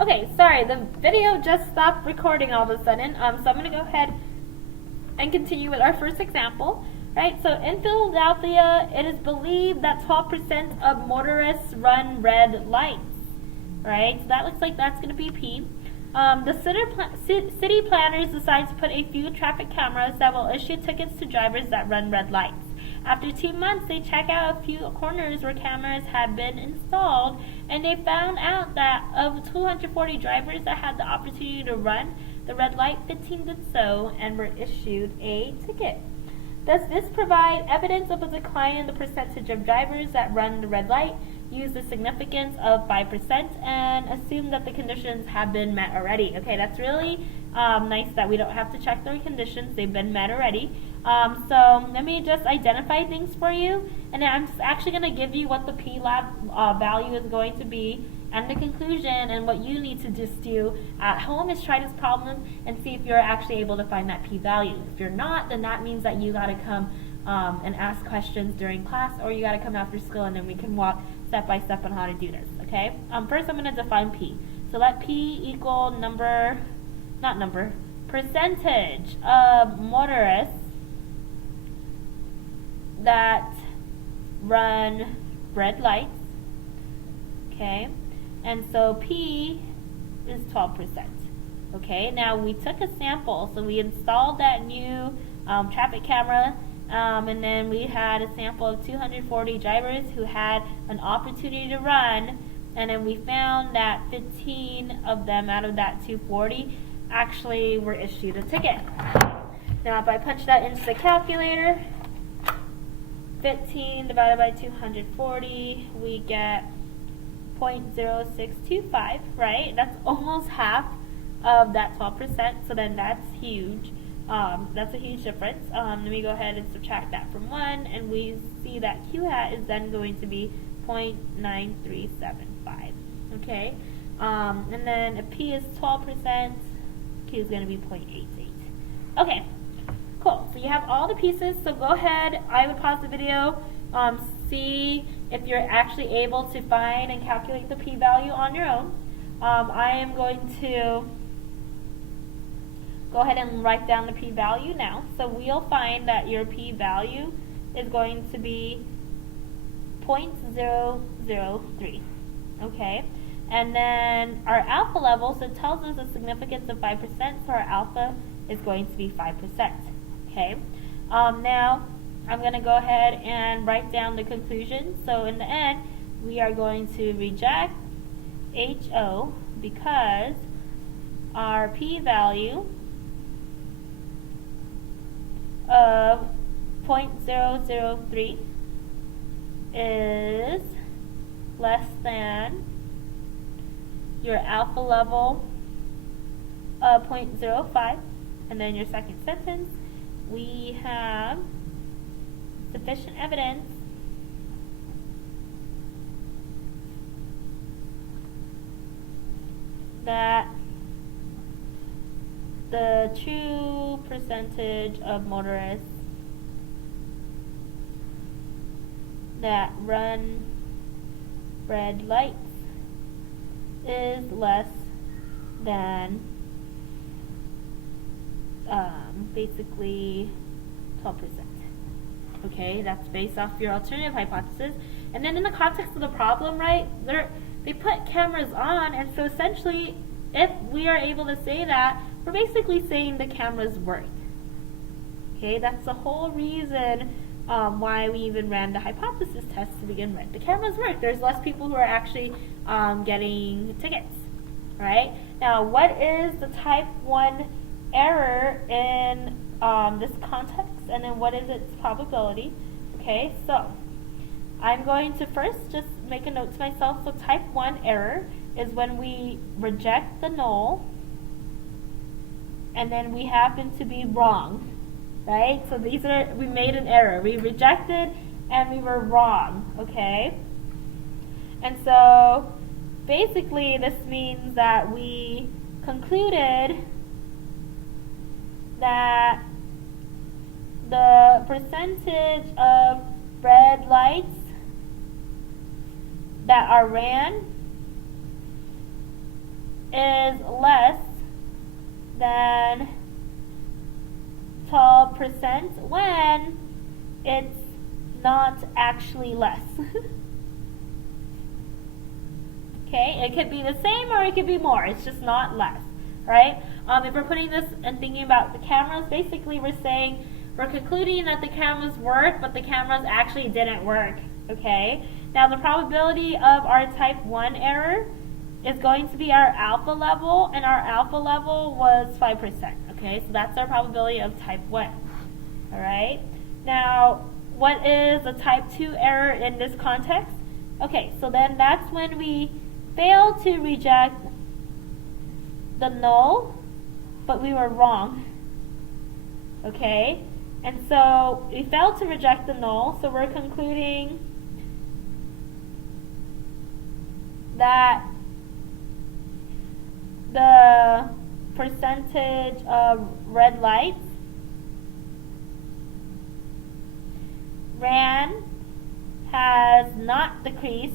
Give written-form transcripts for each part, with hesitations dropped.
Okay, sorry, the video just stopped recording all of a sudden. So I'm going to go ahead and continue with our first example. Right, so in Philadelphia, it is believed that 12% of motorists run red lights. Right, so that looks like that's going to be P. The city planners decide to put a few traffic cameras that will issue tickets to drivers that run red lights. After 2 months, they check out a few corners where cameras had been installed, and they found out that of 240 drivers that had the opportunity to run the red light, 15 did so and were issued a ticket. Does this provide evidence of a decline in the percentage of drivers that run the red light? Use the significance of 5% and assume that the conditions have been met already. Okay, that's really nice that we don't have to check the conditions. They've been met already. So let me just identify things for you, and then I'm just actually going to give you what the P-lab value is going to be and the conclusion, and what you need to just do at home is try this problem and see if you're actually able to find that P-value. If you're not, then that means that you got to come and ask questions during class, or you got to come after school, and then we can walk step by step on how to do this, okay? First I'm going to define P. So let P equal percentage of motorists that run red lights, okay? And so P is 12%, okay? Now we took a sample, so we installed that new traffic camera, and then we had a sample of 240 drivers who had an opportunity to run, and then we found that 15 of them out of that 240 actually were issued a ticket. Now if I punch that into the calculator, 15 divided by 240, we get 0.0625, right? That's almost half of that 12%, so then that's huge. That's a huge difference. Let me go ahead and subtract that from 1, and we see that Q hat is then going to be 0.9375, okay? And then if P is 12%, Q is going to be 0.88. Okay, cool. So you have all the pieces, so go ahead. I would pause the video, see if you're actually able to find and calculate the P-value on your own. I am going to go ahead and write down the P-value now. So we'll find that your P-value is going to be 0.003, okay? And then our alpha level, so it tells us a significance of 5%, so our alpha is going to be 5%, okay? Now, I'm going to go ahead and write down the conclusion. So in the end, we are going to reject HO because our P-value of 0.003 is less than your alpha level of 0.05. And then your second sentence, we have sufficient evidence that the true percentage of motorists that run red lights is less than basically 12%. Okay, that's based off your alternative hypothesis. And then in the context of the problem, right, they put cameras on, and so essentially, if we are able to say that, we're basically saying the cameras work. Okay, that's the whole reason why we even ran the hypothesis test to begin with. The cameras work. There's less people who are actually getting tickets, right? Now, what is the type 1 error in this context, and then what is its probability? Okay, so I'm going to first just make a note to myself. So type 1 error is when we reject the null and then we happen to be wrong, right? So we made an error. We rejected and we were wrong, okay? And so basically this means that we concluded that the percentage of red lights that are ran is less than 12% when it's not actually less. Okay, it could be the same or it could be more. It's just not less, right? If we're putting this and thinking about the cameras, basically we're saying we're concluding that the cameras work, but the cameras actually didn't work. Okay. Now the probability of our type 1 error is going to be our alpha level, and our alpha level was 5%. Okay, so that's our probability of type 1. All right. Now, what is a type 2 error in this context? Okay, so then that's when we fail to reject the null, but we were wrong. Okay, and so we failed to reject the null, so we're concluding that the percentage of red lights ran has not decreased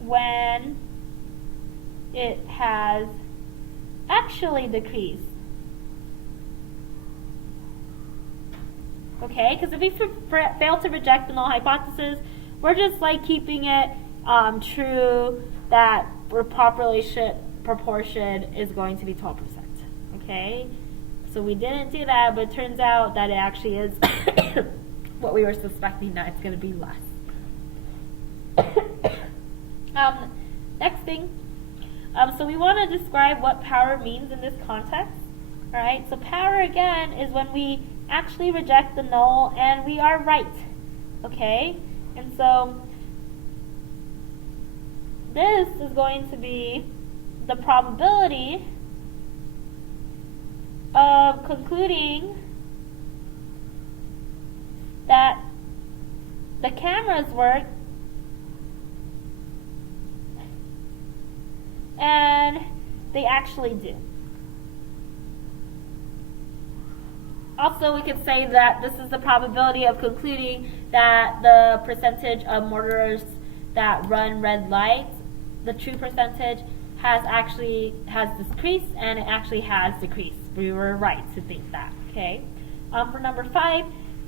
when it has actually decreased. Okay, because if we fail to reject the null hypothesis, we're just like keeping it true that our population proportion is going to be 12%. Okay, so we didn't do that, but it turns out that it actually is what we were suspecting, that it's going to be less. Next thing, so we want to describe what power means in this context. All right, so power again is when we actually reject the null and we are right. Okay, and so this is going to be the probability of concluding that the cameras work and they actually do. Also, we could say that this is the probability of concluding that the percentage of motorists that run red lights, the true percentage, has decreased, and it actually has decreased. We were right to think that. Okay. For number 5,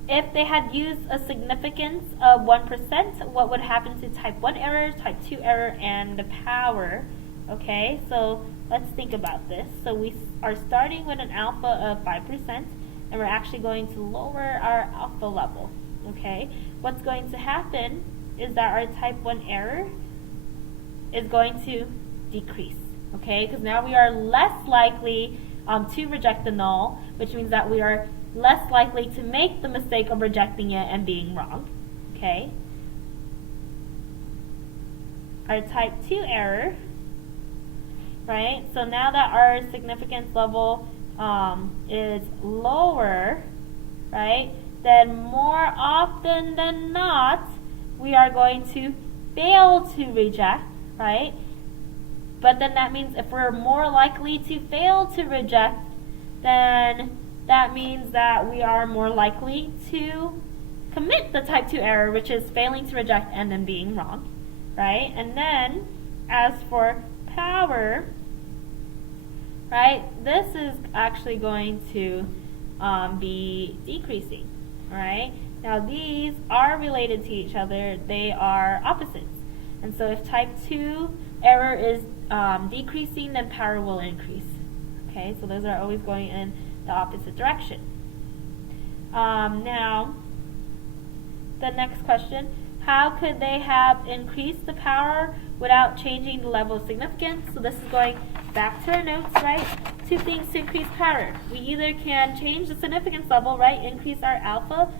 if they had used a significance of 1%, what would happen to type 1 error, type 2 error, and the power? Okay, so let's think about this. So we are starting with an alpha of 5%, and we're actually going to lower our alpha level. Okay, what's going to happen is that our type 1 error is going to decrease. Okay, because now we are less likely to reject the null, which means that we are less likely to make the mistake of rejecting it and being wrong. Okay, our type 2 error, right? So now that our significance level is lower, right, then more often than not, we are going to fail to reject, right? But then that means if we're more likely to fail to reject, then that means that we are more likely to commit the type 2 error, which is failing to reject and then being wrong, right? And then as for power, right, this is actually going to be decreasing. All right, now these are related to each other. They are opposites. And so if type 2 error is decreasing, then power will increase. Okay, so those are always going in the opposite direction. Now, the next question, how could they have increased the power without changing the level of significance? So this is going back to our notes, right? 2 things to increase power. We either can change the significance level, right, increase our alpha,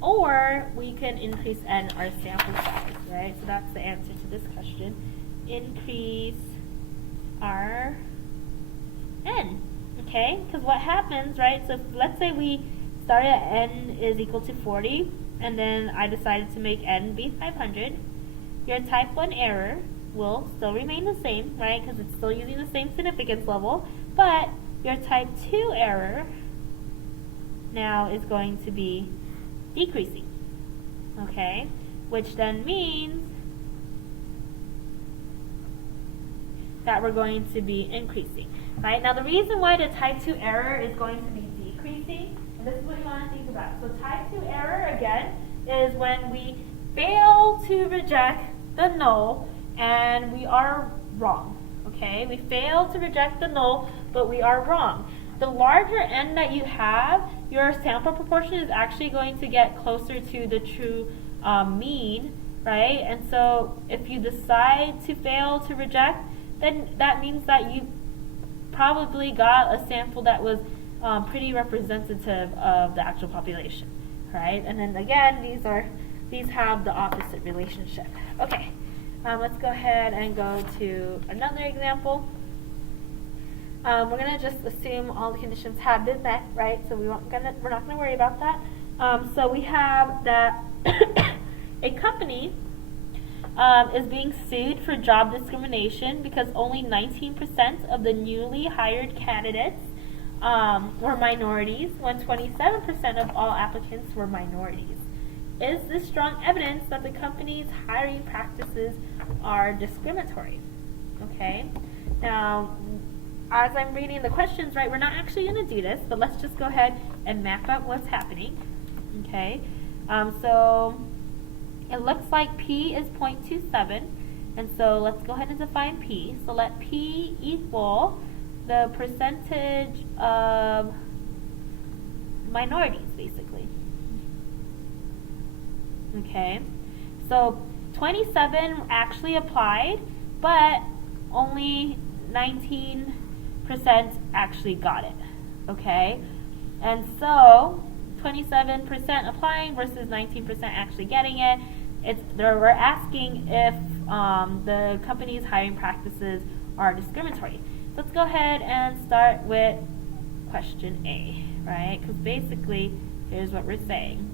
or we can increase n, our sample size, right? So that's the answer to this question. Increase our n, okay? Because what happens, right, so let's say we started at n is equal to 40, and then I decided to make n be 500. Your type 1 error will still remain the same, right, because it's still using the same significance level, but your type 2 error now is going to be decreasing, okay, which then means that we're going to be increasing, right? Now the reason why the type 2 error is going to be decreasing, and this is what you want to think about. So type 2 error, again, is when we fail to reject the null and we are wrong, okay? We fail to reject the null, but we are wrong. The larger n that you have, your sample proportion is actually going to get closer to the true mean, right? And so if you decide to fail to reject, then that means that you probably got a sample that was pretty representative of the actual population, right? And then again, these have the opposite relationship. Okay, let's go ahead and go to another example. We're going to just assume all the conditions have been met, right? So we're not going to worry about that. So we have that a company is being sued for job discrimination because only 19% of the newly hired candidates were minorities, when 27% of all applicants were minorities. Is this strong evidence that the company's hiring practices are discriminatory? Okay. Now, as I'm reading the questions, right, we're not actually going to do this, but let's just go ahead and map out what's happening. Okay. So it looks like P is 0.27, and so let's go ahead and define P. So let P equal the percentage of minorities, basically. Okay, so 27 actually applied, but only 19% actually got it. Okay, and so 27% applying versus 19% actually getting it. We're asking if the company's hiring practices are discriminatory. So let's go ahead and start with question A, right? Because basically, here's what we're saying.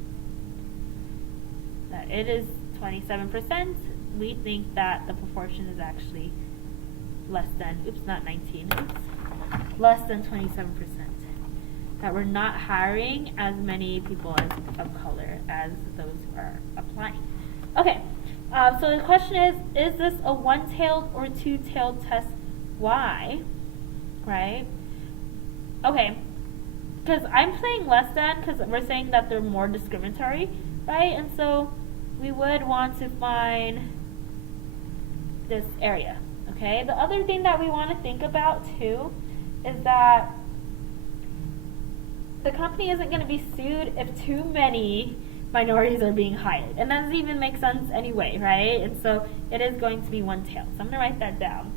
That it is 27%. We think that the proportion is actually less than, not 19, less than 27%. That we're not hiring as many people of color as those who are applying. Okay, so the question is this a one-tailed or two-tailed test? Why? Right? Okay, because I'm saying less than because we're saying that they're more discriminatory, right? And so we would want to find this area, okay? The other thing that we want to think about too is that the company isn't going to be sued if too many minorities are being hired. And that doesn't even make sense anyway, right? And so it is going to be one tail. So I'm going to write that down.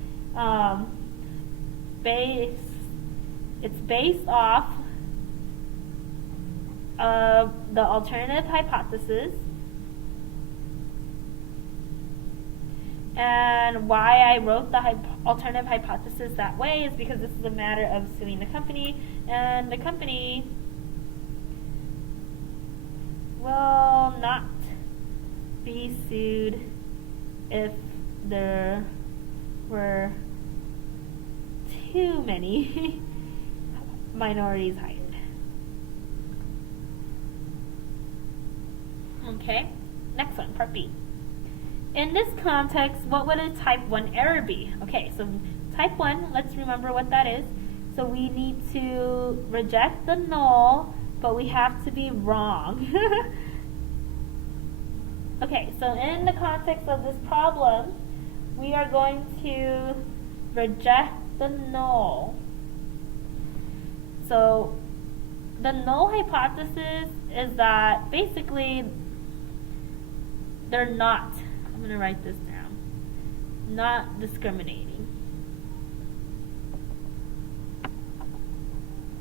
It's based off of the alternative hypothesis. And why I wrote the alternative hypothesis that way is because this is a matter of suing the company, and the company will not be sued if there were too many minorities hired. Okay, next one, part B. In this context, what would a type 1 error be? Okay, so type 1, let's remember what that is. So we need to reject the null, but we have to be wrong. Okay, so in the context of this problem, we are going to reject the null. So the null hypothesis is that basically they're not, I'm going to write this down, not discriminating.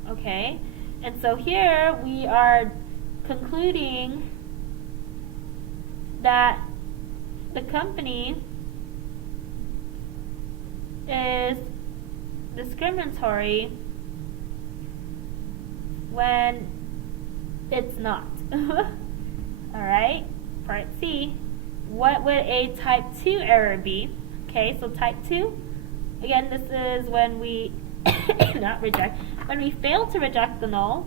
Okay, and so here we are concluding that the company is discriminatory when it's not. Alright, part C. What would a type 2 error be? Okay, so type 2, again, this is when we when we fail to reject the null,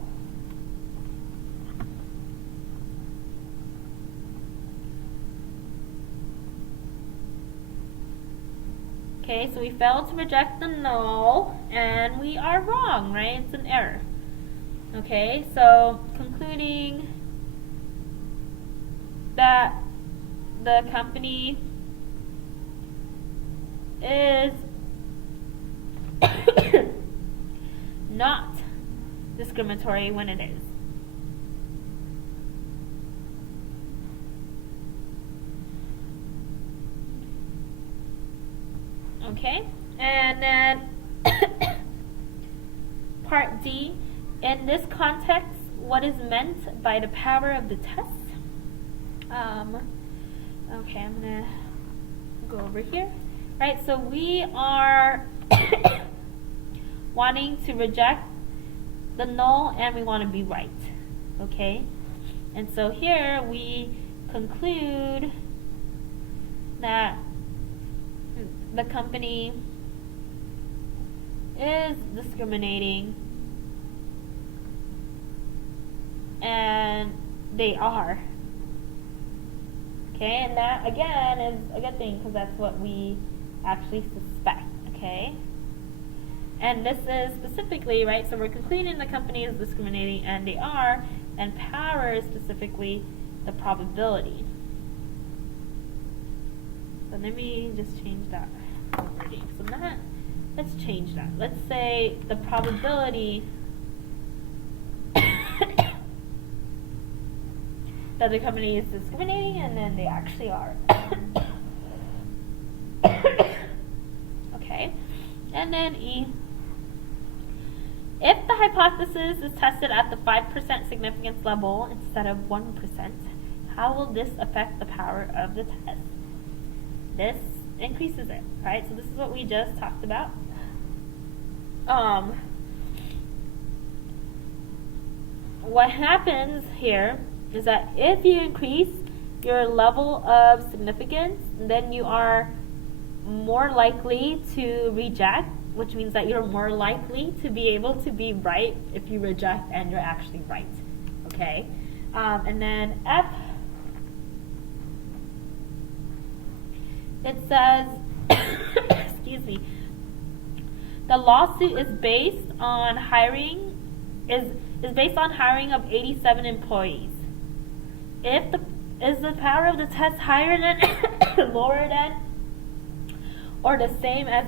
Okay, so we failed to reject the null, and we are wrong, right? It's an error. Okay, so concluding that the company is not discriminatory when it is. Okay, and then part D, in this context, what is meant by the power of the test? Okay, I'm gonna go over here. Right, so we are wanting to reject the null and we want to be right. Okay, and so here we conclude that the company is discriminating, and they are. Okay, and that again is a good thing because that's what we actually suspect. Okay, and this is specifically, right, so we're concluding the company is discriminating, and they are, and power is specifically the probability. So let me just change that wording. So that, let's change that. Let's say the probability that the company is discriminating, and then they actually are. Okay, and then E. If the hypothesis is tested at the 5% significance level instead of 1%, how will this affect the power of the test? This increases it, right? So this is what we just talked about. What happens here is that if you increase your level of significance, then you are more likely to reject, which means that you're more likely to be able to be right if you reject and you're actually right. Okay? And then F, it says, excuse me, the lawsuit is based on hiring of 87 employees. Is the power of the test higher than, lower than, or the same as